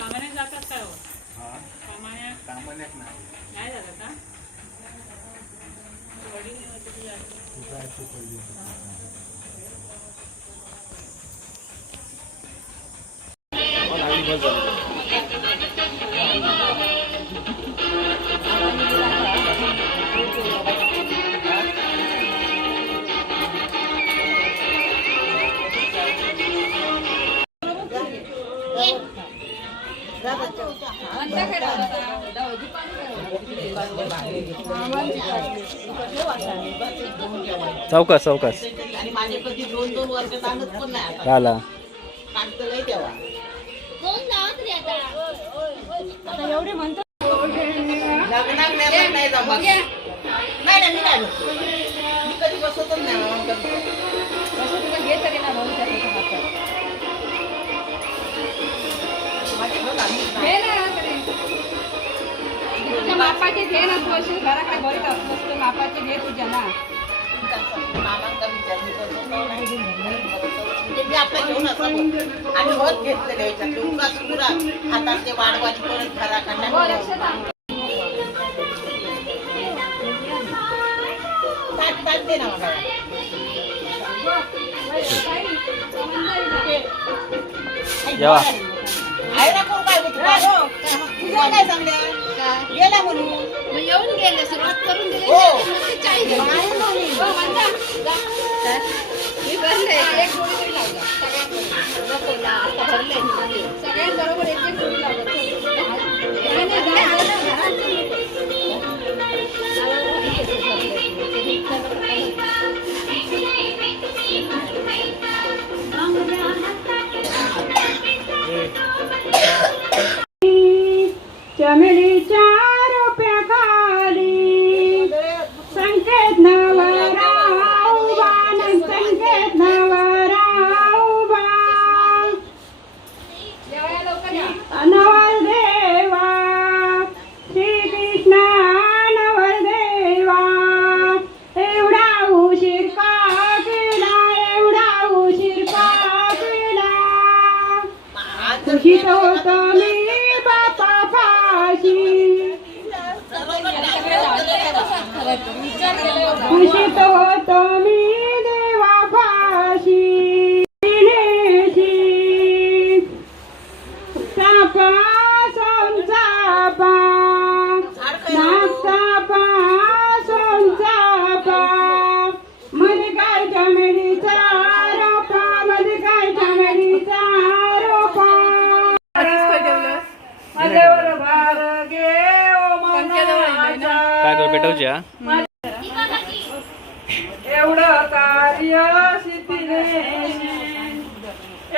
कामाने जातात काय हो? हा कामान्यात नाही जातात का? वडील होते जातात. चौकस चौकस आणि माझे कधी 2-2 वर्ष आणत पण नाही आता. झाला काढतं लय तेव्हा. एवढे म्हणतो लग्नात नाही जमत. नाही नाही, मी नाही बसत. मी कधी बसतच नाही मामा कधी. घे तरी ना भाऊ त्याच्या हातात. माझी बघ आम्ही घे ना तरी. तुझ्या मापाचे घे ना तू अशी घराकडे बरीच असतो मापाचे घे तुझ्या ना. मामांचा विचार मी करतो नाही. म्हणजे मी आपलं घेऊन असं आणि होत घेतलेलं याच्यात उगाच पुरा हातात ते वाढवाडी परत घराकडे काढते ना मला. जेवा आहे ना कोण काय होतं तुझ्या काय चांगल्या गेला म्हणून येऊन गेले सुरुवात करून दिली. हो. मी भरले एक गोळी तरी लावला सगळ्यांबरोबर एक एक गोळी लावला. चमेलीच्या रोप्याखाली संकेत नवरा उभा संकेत नवरा उभा नवल देवा श्रीकृष्ण नवल देवा एवढा उशीर का केला एवढा उशीर का केला खुशीत होतो मी बापा पाशी खुशीत होतो मी देवा पाशी चापा सोनचापा नागचापा सोनचापा मध्ये काय चमेलीचा रोपा मध्ये काय चमेलीचा रोपा माझ्यावर भार घे ओ मनाचा. काय करू पेटवची हा एवढं कार्य सिद्धीनेशी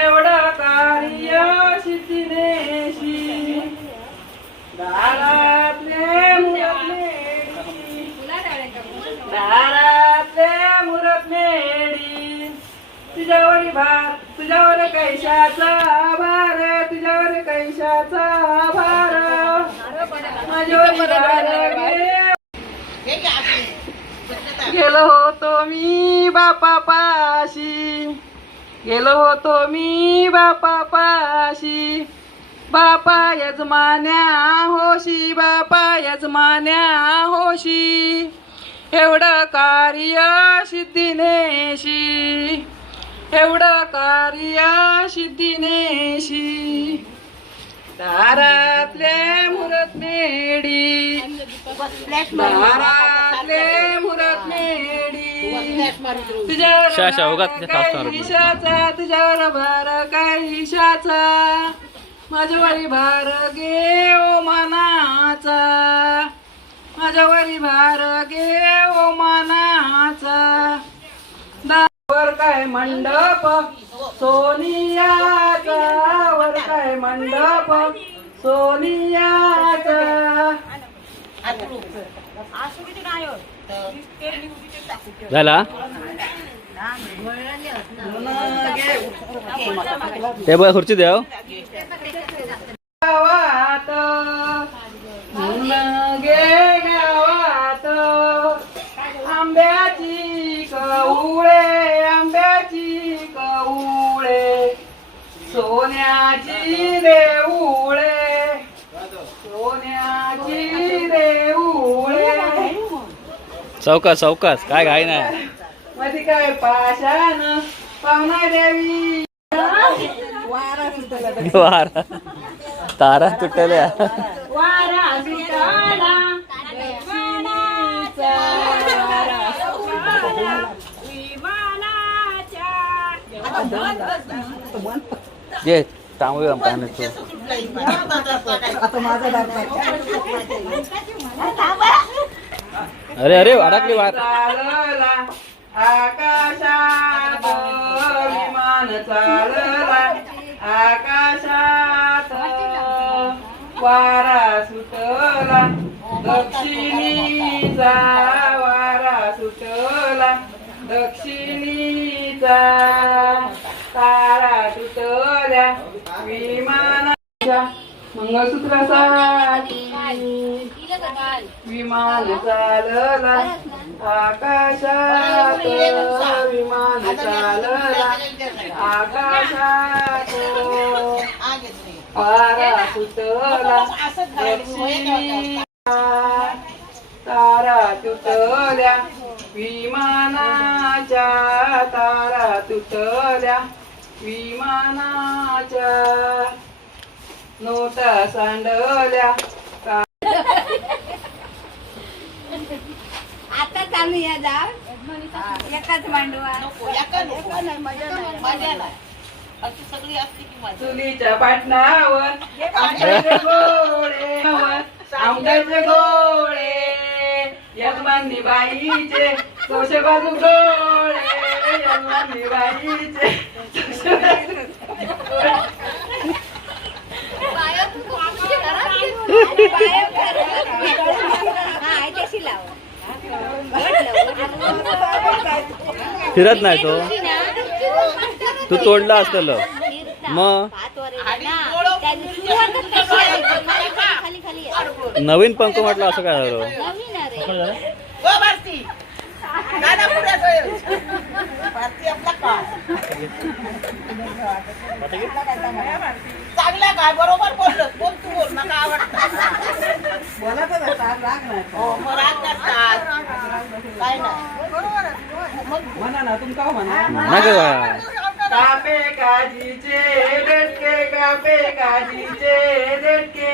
एवढं कार्य सिद्धीनेशी दारातले मुरत मेडी तुझ्यावर भार तुझ्यावर कैशाचा भार तुझ्यावर कैशाचा भार माझ्यावर भार गेलो होतो मी बापा पाशी गेलो होतो मी बापा पाशी बापा यजमान्या होशी बापा यजमान्या होशी एवढं कार्य सिद्धीनेशी एवढं कार्य सिद्धीनेशी दारातले मुरत मेडी दारातले मुरत मेडी तुझ्यावर हिशाचा तुझ्यावर भार काय हिशाचा माझ्यावरी भार घे ओ मनाचा माझ्यावरी भार घे ओ मनाचा वर काय मंडप सोनियाचा वर काय मंडप सोनियाचा झाला ते बघ खुर्ची द्या गावात गे गावात आंब्याची कवळे आंब्याची कवळे सोन्याची देऊळे चौकास चौकास काय घाई नाही. मध्ये काय पाशान पाहुणा देवी वारा सुटला वारा तारा तुटल्या. वारा सुटला विमानाचा वारा सुटला विमानाच्या. ये तांबूळ पाण्याचं. अरे अरे अडकली वार. चालला आकाशात विमान चालला आकाशात वारा सुटला दक्षिणीचा वारा सुटला दक्षिणीचा तारा तुटल्या विमानाच्या मंगळसूत्रासाठी विमान चालला आकाशात विमान चालला आकाशात वारा सुटला दक्षिणीचा तारा तुटल्या विमानाच्या तारा तुटल्या विमानाच्या नोटा सांडल्या. आता चालू या जा एकाच मांडवा सगळी असते की माझी चुलीच्या पाटणावर आमच्याचे गोळे आमच्याचे गोळे यजमानी बाईचे सोशे बाजू डोळे यजमानी बाईचे सोशे बाजू डोळे. फिरत नाही तो. तू तोडला असतं मग. नवीन पंख म्हटलं असं काय झालं. चांगला काय बरोबर बोललो बोल तू बोल मला आवडतं. हो मग राग नसतात काय नाही म्हणा ना तुमका म्हणा ना ग बा. कापे काजीचे देटके कापे काजीचे देटके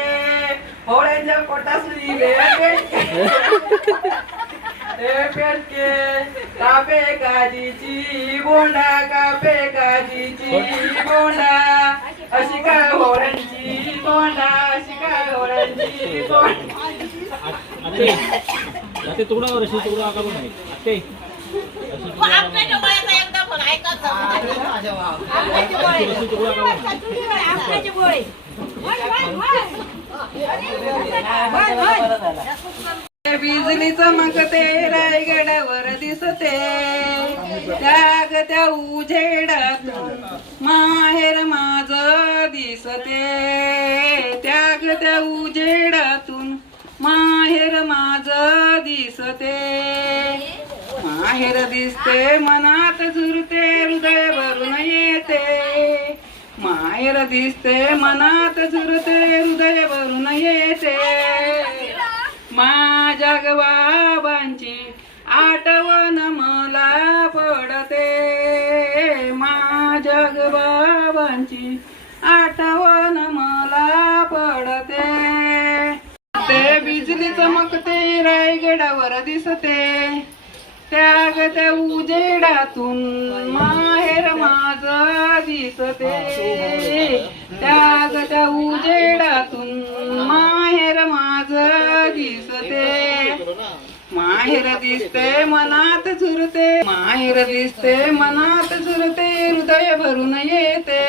होळ्याच्या पोटास लिहिले देटके पेटके कापे काजीची बोंडा कापे काजीची बोंडा अशी काय होळ्यांची बोंडा अशी काय होळ्यांची बोंडा. आपल्या वयाचा एकदा पण ऐकायचं बिजली चमकते रायगडावर दिसते त्याग त्या उजेडातून माहेर माझ दिसते त्याग त्या उजेडातून माहेर माझ दिसते माहेर दिसते मनात झुरते हृदय भरून येते माहेर दिसते मनात झुरते हृदय भरून येते माझ्या बाबांची आठवण मला पडते माझ्या बाबांची आठवण मला पडते ते बिजली चमकते रायगडावर दिसते त्याग त्या उजेडातून माहेर माझ दिसते त्याग त्या उजेडातून माहेर माझ दिसते माहेर दिसते मनात झुरते माहेर दिसते मनात झुरते हृदय भरून येते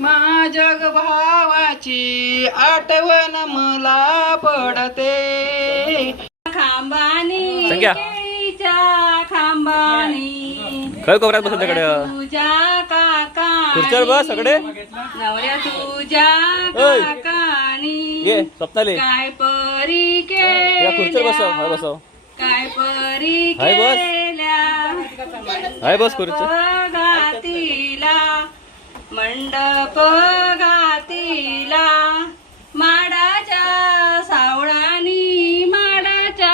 माझ्या भावाची आठवण मला पडते खांबानी केळीच्या खांबानी खय कोपऱ्यात बस त्याकडे तुझ्या काका खुर्चीवर बस सगळे नवऱ्या तुझ्या ओय. काकानी ये स्वप्नाली काय परी या खुर्चीवर बसव हाय केल्या बसव काय परी हाय बस. केल्या हाय बस खुर्ची घातीला मंडप घातीला माडाच्या सावळानी माडाच्या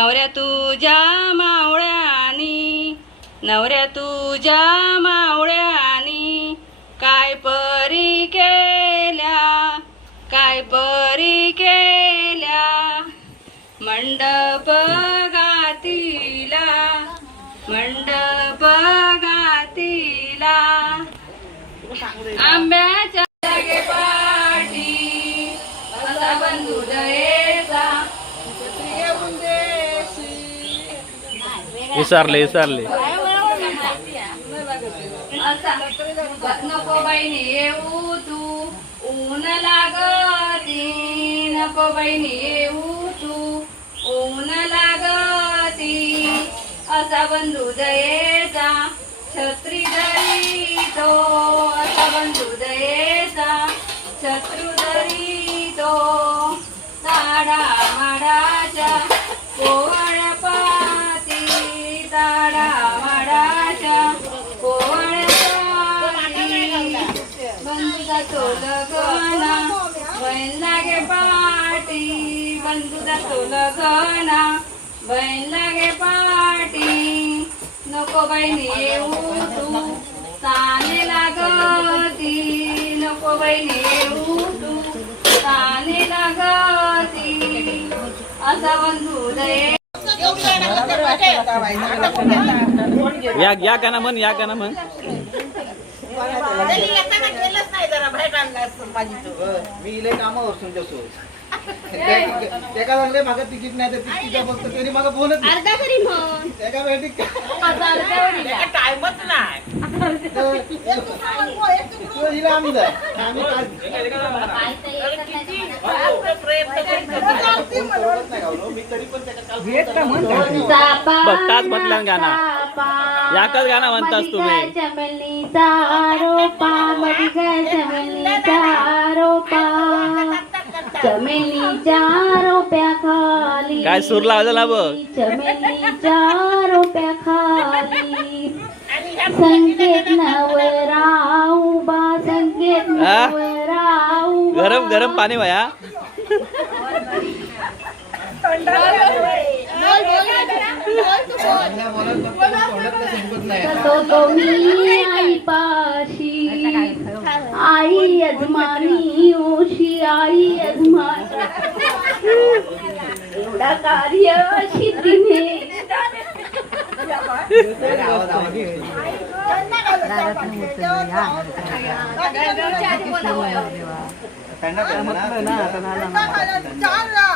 नवऱ्या तुझ्या मावळ्यानी, नवऱ्या तुझ्या मावळ्यानी काय परी केल्या, काय परी केल्या. मंडप गातीला, मंडप गातीला, आंब्याच्या जागे पाठी असा बंधू दयेचा. विसरले असा नको बहिणी येऊ तू, ऊन लागती, नको बहिणी येऊ तू, ऊन लागती. असा बंधू दयेचा छत्री धरी तो, असा बंधू दयेचा शत्रू धरी तो. ताडा माडाच्या कोवळ पाती, ताडा माडाच्या कोवळ पाती. बंधूचा तो लगना बहीण लागे पाटी, बंधूचा तो लगना बहीण लागे पाटी. नको बहिणी येऊ तू, ताने लागती, नको बहिणी येऊ तू, ताने लागती. असा बंधू दये. या गाणं म्हण, या गाणं म्हण. मी इले कामावर तुमच्यासोबत त्याका सांगले मागा तिकीट नाही तर तिकीट फक्त तरी मागा बोलत नाही. अर्धा तरी म्हण. त्याका भेटी टाइमच नाही. हिला आम्ही जाय आम्ही मी तरी पण बघताच म्हटलं गाणं, याकच गाणं म्हणतास तुम्ही. चमेलीचा आरोपा बडीगाय, चमेलीचा आरोपा, चमेलीच्या रोप्या खाली. काय सूर लावला बघ. चमेलीच्या रोप्या खाली संकेत नवराऊ बा, संकेत नवराऊ. गरम गरम पाणी वया. तो मी आई पाशी, आई यजमानी ओशी, आई यजमानी. एवढा कार्य शितीने त्यांना